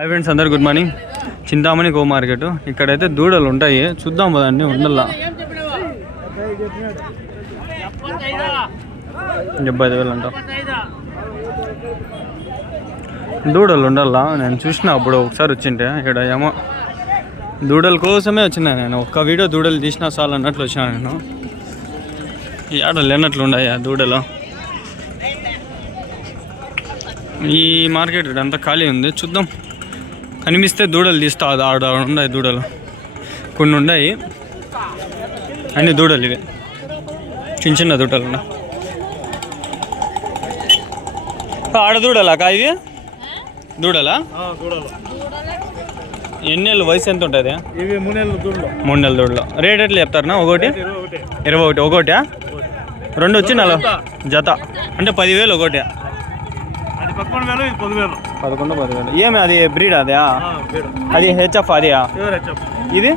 Hi friends, అందరు good morning. Chintamani go market. ఇక్కడైతే దూడలు ఉంటాయి, చూద్దాం పదండి. ఉండల్లా 75,000 అంట దూడలు ఉండల్లా. నేను చూసిన అప్పుడు ఒకసారి వచ్చింటే ఇక్కడ ఏమో దూడల కోసమే వచ్చినా. నేను ఒక్క వీడియో దూడలు తీసినా చాలు అన్నట్లు వచ్చినా. నేను ఈ ఆటలు లేనట్లు ఉన్నాయి ఆ దూడలు. ఈ మార్కెట్ అంతా ఖాళీ ఉంది, చూద్దాం. కనిపిస్తే దూడలు తీస్తా. ఆడ ఉన్నాయి దూడలు, కొన్ని ఉన్నాయి. అన్ని దూడలు ఇవి, చిన్న చిన్న దూడలు ఉన్నాయి. ఆడ దూడలా కా ఇవి? దూడలా? ఎన్ని నెలలు వయసు ఎంత ఉంటుంది? 3 నెలల దూడలు. రేట్ ఎట్లా చెప్తారనా? ఒకటి 21. ఒకటి 2 వచ్చి 40 జత అంటే 10,000 ఒకటి. 11,000. ఏమి అది బ్రీడ్? అదే అది హెచ్ఎఫ్? అది ఇది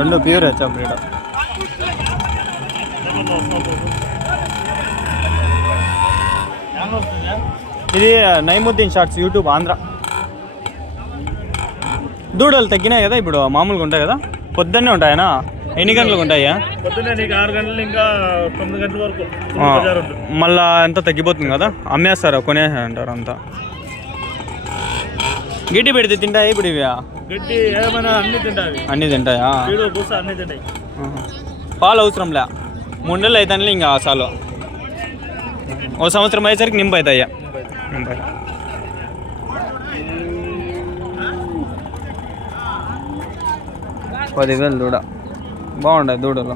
2 ప్యూర్ హెచ్ఎఫ్ బ్రీడ్. ఇది నైముద్దీన్ షార్ట్స్ యూట్యూబ్ ఆంధ్ర. దూడలు తగ్గినాయి కదా ఇప్పుడు, మామూలుగా ఉంటాయి కదా? పొద్దున్నే ఉంటాయనా? ఎన్ని గంటలకు ఉంటాయా? పొద్దున్నే 6 గంటలు ఇంకా 9 గంటల వరకు. మళ్ళా ఎంత తగ్గిపోతుంది కదా, అమ్మేస్తారా? కొనేసి అంటారు అంతా. గిడ్డి పెడితే తింటాయి ఇప్పుడు ఇవి? గడ్డి ఏమైనా అన్ని తింటాయా? అన్ని తింటాయి. పాలు అవసరంలే, 3 నెలలు అవుతాయి ఇంకా చాలు. ఓ సంవత్సరం అయ్యేసరికి నింపు అవుతాయా? 10,000 దూడ. బాగుంటాయి దూడలు.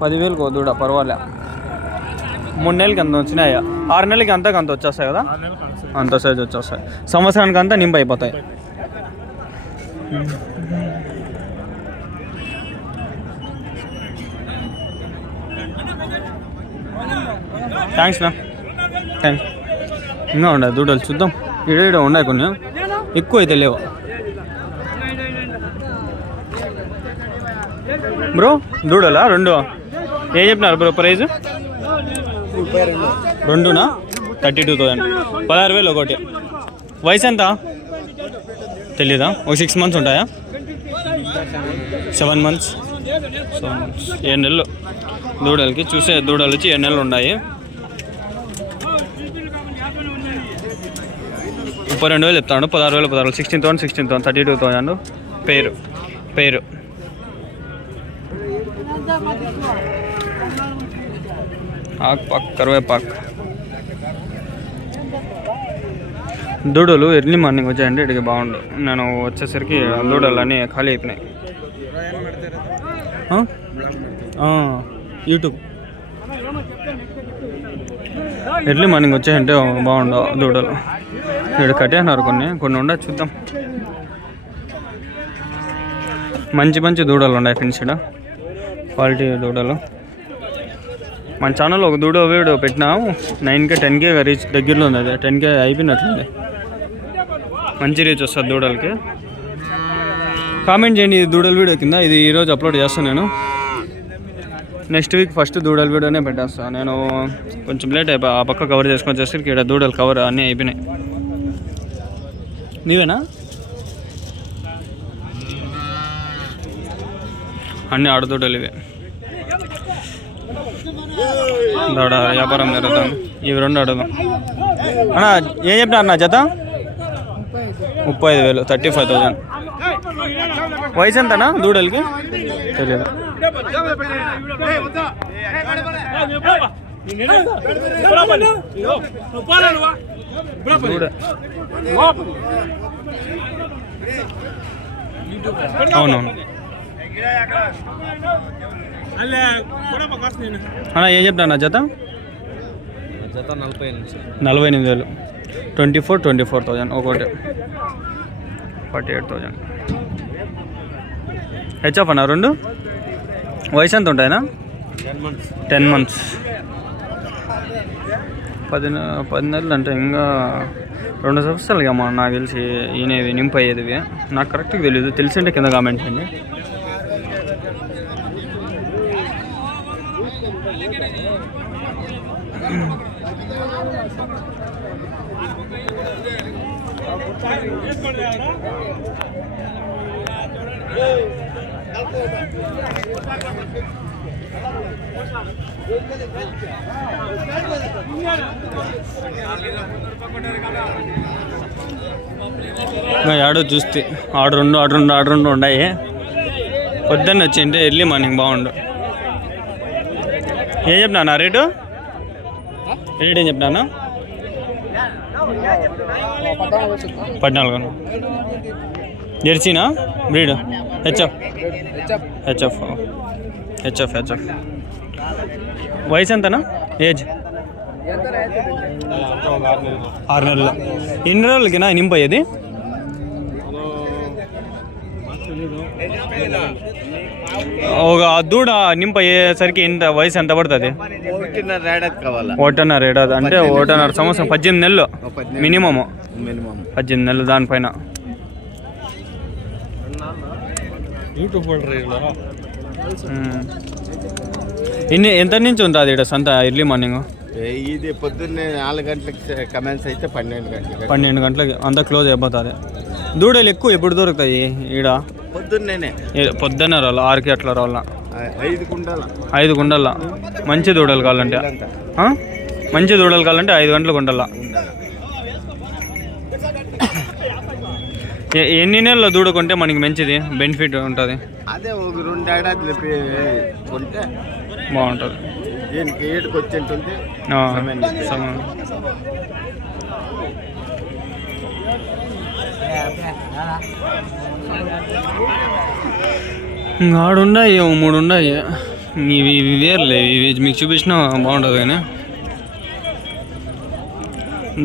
10,000కు దూడ పర్వాలే. 3 నెలలకి అంత వచ్చినాయా? 6 నెలలకి అంత వచ్చేస్తాయి కదా? అంత సైజు వచ్చేస్తాయి. సంవత్సరానికి అంతా నింపు అయిపోతాయి. Thanks ma'am, thanks. ఇంకా ఉన్నాయి దూడలు, చూద్దాం. ఇక్కడ ఉన్నాయి కొన్ని, ఎక్కువ అయితే లేవు. బ్రో దూడలా 2 ఏం చెప్పినారు బ్రో ప్రైజ్? 2నా 32,000. 16,000 ఒకటి. వయసు ఎంత తెలీదా? ఒక 6 మంత్స్ ఉంటాయా? 7 మంత్స్. 7 నెలలు దూడలకి. చూసే దూడలు వచ్చి 7 నెలలు ఉన్నాయి. 32,000 చెప్తాను. 16,000 16,000 32,000 పేరు. ఆకుపాక్, కరివేపాకు. దూడలు ఎర్లీ మార్నింగ్ వచ్చాయండి ఇక్కడికి, బాగుండు. నేను వచ్చేసరికి దూడలు అన్నీ ఖాళీ అయిపోయినాయి. యూట్యూబ్ ఎర్లీ మార్నింగ్ వచ్చాయంటే బాగుండు దూడలు. ఇక్కడ కట్టేసినారు కొన్ని ఉండే, చూద్దాం. మంచి దూడలు ఉన్నాయి ఫ్రెండ్స్. ఇక్కడ క్వాలిటీ దూడలు. మన ఛానల్లో ఒక వీడియో పెట్టినాము. 9K 10K రీచ్ దగ్గరలో ఉంది. అది 10K అయిపోయినట్లుంది. మంచి రీచ్ వస్తుంది దూడలకి. కామెంట్ చేయండి ఈ దూడల వీడియో కింద. ఇది ఈరోజు అప్లోడ్ చేస్తాను నేను. నెక్స్ట్ వీక్ ఫస్ట్ దూడల వీడియోనే పెట్టేస్తాను. నేను కొంచెం లేట్ అయిపోయి ఆ పక్క కవర్ చేసుకొని వచ్చేసరికి ఇక్కడ దూడలు కవర్ అన్నీ అయిపోయినాయి. నీవేనా? అన్నీ ఆడదూడలు ఇవే. దూడ వ్యాపారం జరుగుతుంది. ఇవి 2 అడుగుదాం అన్నా. ఏం చెప్పినారు నా జత? 35,000. 35,000. వయసు ఎంతనా దూడలకి తెలియదు. అవునవును అన్నా. ఏం చెప్తాను నా జత? 48,000. 24,000 ఒకటి. 48,000. హెచ్ఎఫ్ అన్నా 2. వయసు ఎంత ఉంటాయినా? 10 మంత్స్. 10 నెలలు అంటే ఇంకా 2 సంవత్సరాలుగా అమ్మా నాకు తెలిసి ఈయనవి నింపు అయ్యేది. నాకు కరెక్ట్గా తెలియదు. తెలిసింటే కింద కామెంట్ చేయండి. ఆడో చూస్తే ఆర్డర్ రెండు ఉన్నాయి. పొద్దున్న వచ్చింటే ఎర్లీ మార్నింగ్ బాగుండు. ఏం చెప్పినా రేటు ఏం చెప్పినా 14 జెర్సీనా బ్రీడ్ హెచ్ఎఫ్ వయసు ఎంతనా ఏజ్ 6 నెలలు. ఎన్ని రోజులకినా నింపయ్యేది? ఒక దూడ నింపయ్యేసరికి ఎంత వయసు ఎంత పడుతుంది? 1.5 ఏడాది అంటే 1.5 సంవత్సరం. 18 నెలలు మినిమము. 18 నెలలు దానిపైన. ఎంత నుంచి ఉంటుంది ఇక్కడ సంత ఎర్లీ మార్నింగ్? ఇది పొద్దున్నే 4 గంటలకు కమెన్స్ అయితే 12 గంటలకి అంతా క్లోజ్ అయిపోతుంది. దూడలు ఎక్కువ ఎప్పుడు దొరుకుతాయి ఈడ? పొద్దున్నే రావాలి 6కి అట్లా రావాల. 5 గుండల మంచి దూడలు కావాలంటే 5 గంటలకు ఉండాల. ఎన్ని నెలల దూడ కొంటే మనకి మంచిది బెనిఫిట్ ఉంటుంది? అదే ఒక 2 ఏడాది కొంటే బాగుంటుంది. దీనికి ఏడుకు వచ్చేంటుంది. ఆడున్నాయి 3 ఉన్నాయి. ఇవి వేర్లే, ఇవి మీకు చూపించినా బాగుంటుంది కానీ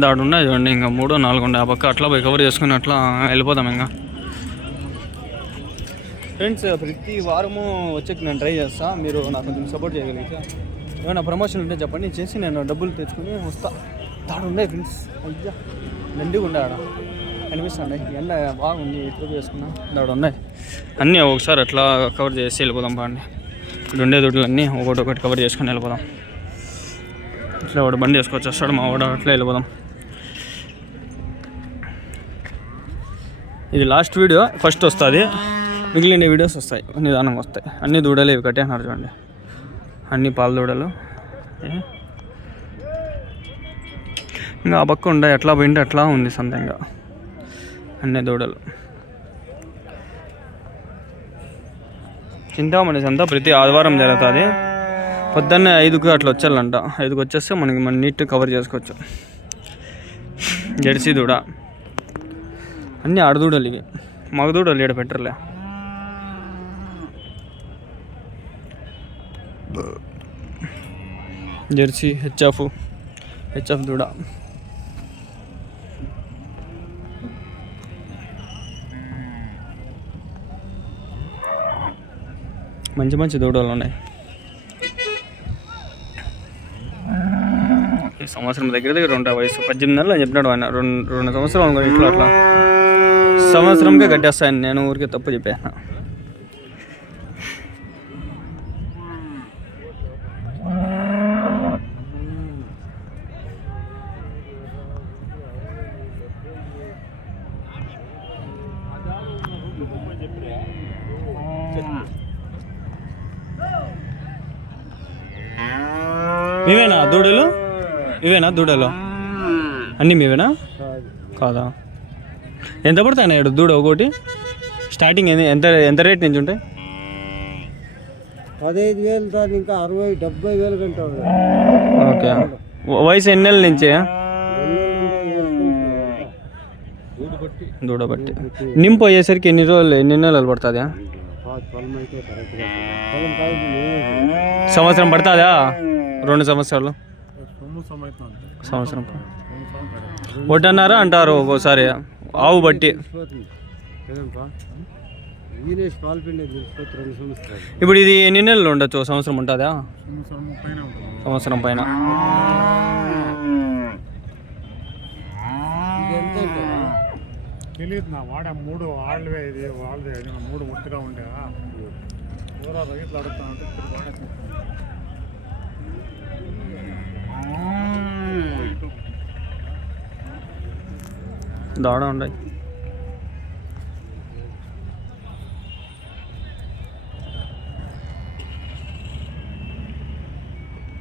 దాడున్నాయి చూడండి. ఇంకా 3, 4 ఉన్నాయి. ఆ పక్క అట్లా పోయి కవర్ చేసుకుని అట్లా వెళ్ళిపోతాం. ఇంకా ఫ్రెండ్స్ ప్రతి వారము వచ్చేకి నేను ట్రై చేస్తా. మీరు నాకు కొంచెం సపోర్ట్ చేయగలిగితే ఏమైనా ప్రమోషన్ ఉంటే చెప్పండి, చేసి నేను డబ్బులు తెచ్చుకొని వస్తా. దాడున్నాయి ఫ్రెండ్స్. అయ్యా దండిగా ఉండే ఆడ కనిపిస్తుంది. ఎండ బాగుంది, ఇట్లు చేసుకున్నా. దాడున్నాయి అన్నీ ఒకసారి అట్లా కవర్ చేసి వెళ్ళిపోదాం. బాగుండి ఇక్కడ ఉండే దొడ్లన్నీ ఒకటి కవర్ చేసుకొని వెళ్ళిపోదాం. ఇట్లా వాడు బండి వేసుకొచ్చి వస్తాడు మా వాడు, అట్లా వెళ్ళిపోదాం. ఇది లాస్ట్ వీడియో, ఫస్ట్ వస్తుంది. మిగిలిన వీడియోస్ వస్తాయి, నిదానంగా వస్తాయి. అన్ని దూడలు ఇవి కట్టేసినారు చూడండి, అన్ని పాల దూడలు. ఇంకా ఆ పక్క ఉండే ఎట్లా పోయింటే అట్లా ఉంది సొంతంగా అన్ని దూడలు. చింతామణి సంత ప్రతి ఆదివారం జరుగుతుంది. పొద్దున్నే 5కి అట్లా వచ్చేయాలంట. 5కి వచ్చేస్తే మనకి నీట్గా కవర్ చేసుకోవచ్చు. జెర్సీ దూడ అన్నీ ఆడదూడలు ఇవి. మగదూడలు ఈడ పెట్టరులే. జెర్సీ హెచ్ఎఫ్ దూడ. మంచి దూడలు ఉన్నాయి. ఈ సంవత్సరం దగ్గర ఉంటాయి వయసు. 18 నెలలు అని చెప్పినాడు ఆయన. 2 సంవత్సరాలు ఇట్లా అట్లా సంవత్సరంకే కట్టేస్తాను. నేను ఊరికే తప్పు చెప్పాను. మీవేనా దూడలు అన్నీ మీవేనా? కాదా? ఎంత పడతాయి ఇక్కడ దూడ ఒకటి? స్టార్టింగ్ ఎంత రేట్ నుంచి ఉంటాయి? 15,000 ఇంకా 60,000-70,000 కంటే. ఓకే. వయసు ఎన్ని నెలల నుంచి? దూడ బట్టి నింపు అయ్యేసరికి ఎన్ని నెలలు పడుతుంది? సంవత్సరం పడుతుందా? 2 సంవత్సరాలు? సంవత్సరం 1.5 అంటారు ఒక్కోసారి ఆవు బట్టి. ఇప్పుడు ఇది ఎన్ని నెలలు ఉండొచ్చు? సంవత్సరం ఉంటుందా? సంవత్సరం పైన. తెలియదు నా వాడ 3 ఆళ్ళవే. ఇది వాళ్ళదే 3 ముట్టుగా ఉండే రైతులు అడుగుతా ఉంటే దాడ ఉన్నాయి.